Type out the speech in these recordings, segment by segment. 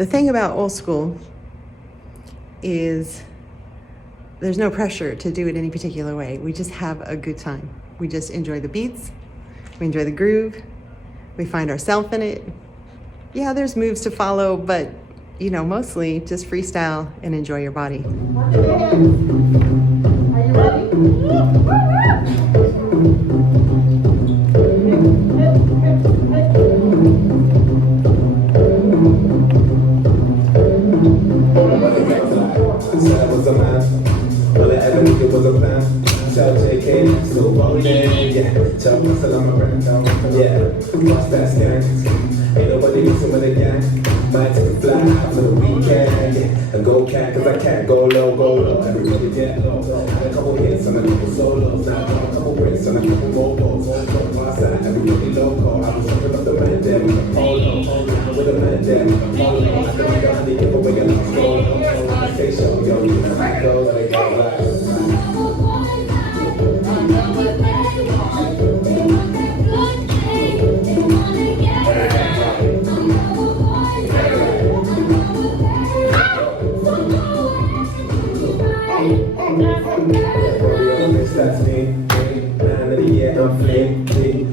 The thing about old school is there's no pressure to do it any particular way. We just have a good time. We just enjoy the beats, we enjoy the groove, we find ourselves in it. Yeah, there's moves to follow, but you know, mostly just freestyle and enjoy your body. Are you ready? Said was a man, all I ever needed was a plan. Tell JK, still rolling, yeah. Tell Russell I'm a brand, yeah. Watch that scan, ain't nobody messing with a gang. Might take a fly out for the weekend, yeah. And go cat, cause I can't go low. Everybody get low. Had a couple hits and a couple solos. Now I got a couple bricks and a couple mobos. Past that, everybody loco. I was talking about the man there with the polo. With the man there with the polo. I can make a honey give away a lot of solo. Stay show, yo, you know how it goes. They go like. That's me, man of the year, I'm fling,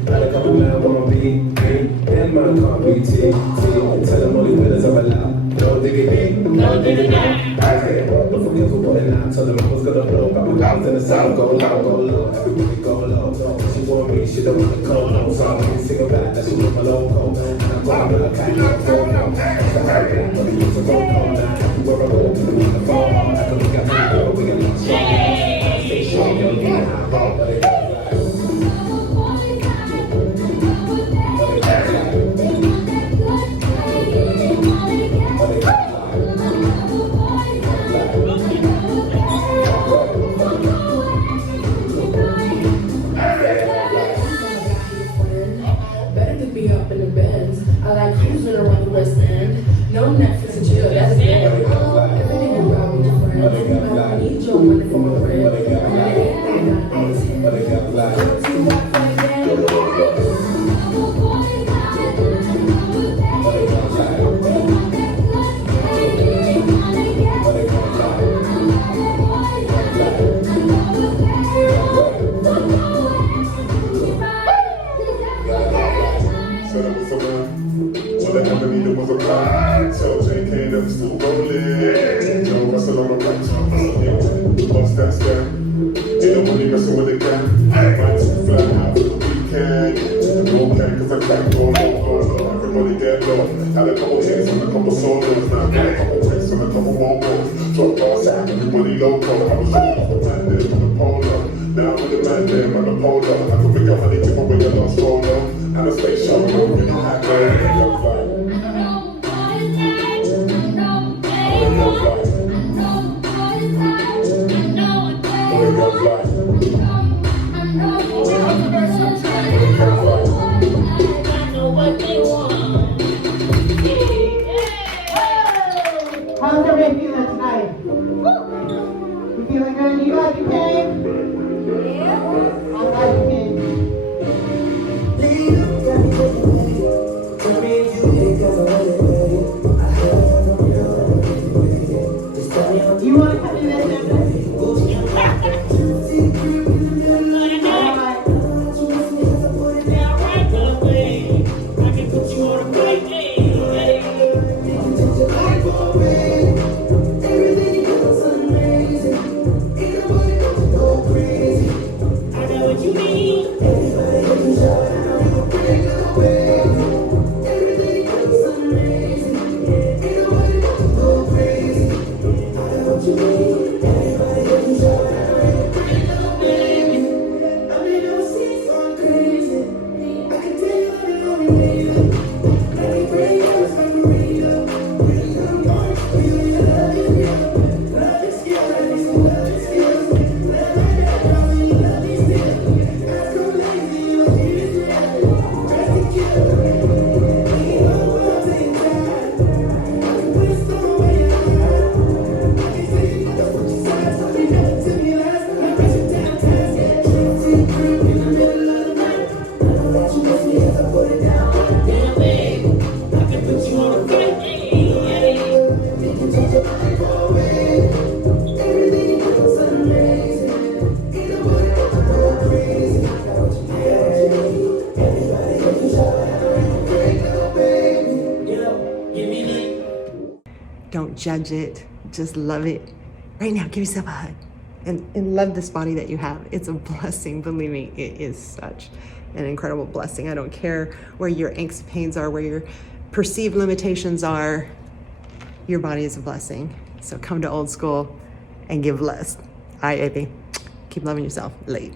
had a couple lines on my beat, and man can't be T, tell them all the winners I'm allowed, no diggity, no diggity, I say, don't forget for putting out, tell them I was gonna blow, but my guys in the south, go low, everybody go low, she want me, she don't want to go low, so I'm gonna sing about that, she want my logo, and I'm going to kind of go low, that's a high grade, but the use of roll call now, where I go, to the phone, I can look at my girl, we get lost, stay sure, yo, you know how I roll, but it goes like. Better to be up in the Benz. I like cruising around the West End. No Netflix and chill, that's it. Everything about me, friends. I need your money for my rent. Was a plan. Tell JK that I'm still rolling. Joe Russell on the right, bust that scam. Ain't nobody messing with a gang. Might take a fly out for the weekend. No can cause I can't go low. Everybody get low. Had a couple hits and a couple solos. Now I got a couple hits and a couple momos. Drop bars out, everybody loco. I was looking off the man there with the polo. Now I'm with the man there with the polo. I can make a honey tip away your lost roller. And I stay sharp, you know how to go. How's everybody feeling tonight? You feeling good? You glad you came? Yeah. I'm glad you came. judge it. Just love it. Right now, give yourself a hug. And love this body that you have. It's a blessing, believe me. It is such an incredible blessing. I don't care where your aches, pains are, where your perceived limitations are. Your body is a blessing. So come to Old School and give less. All right, baby. Keep loving yourself. Late.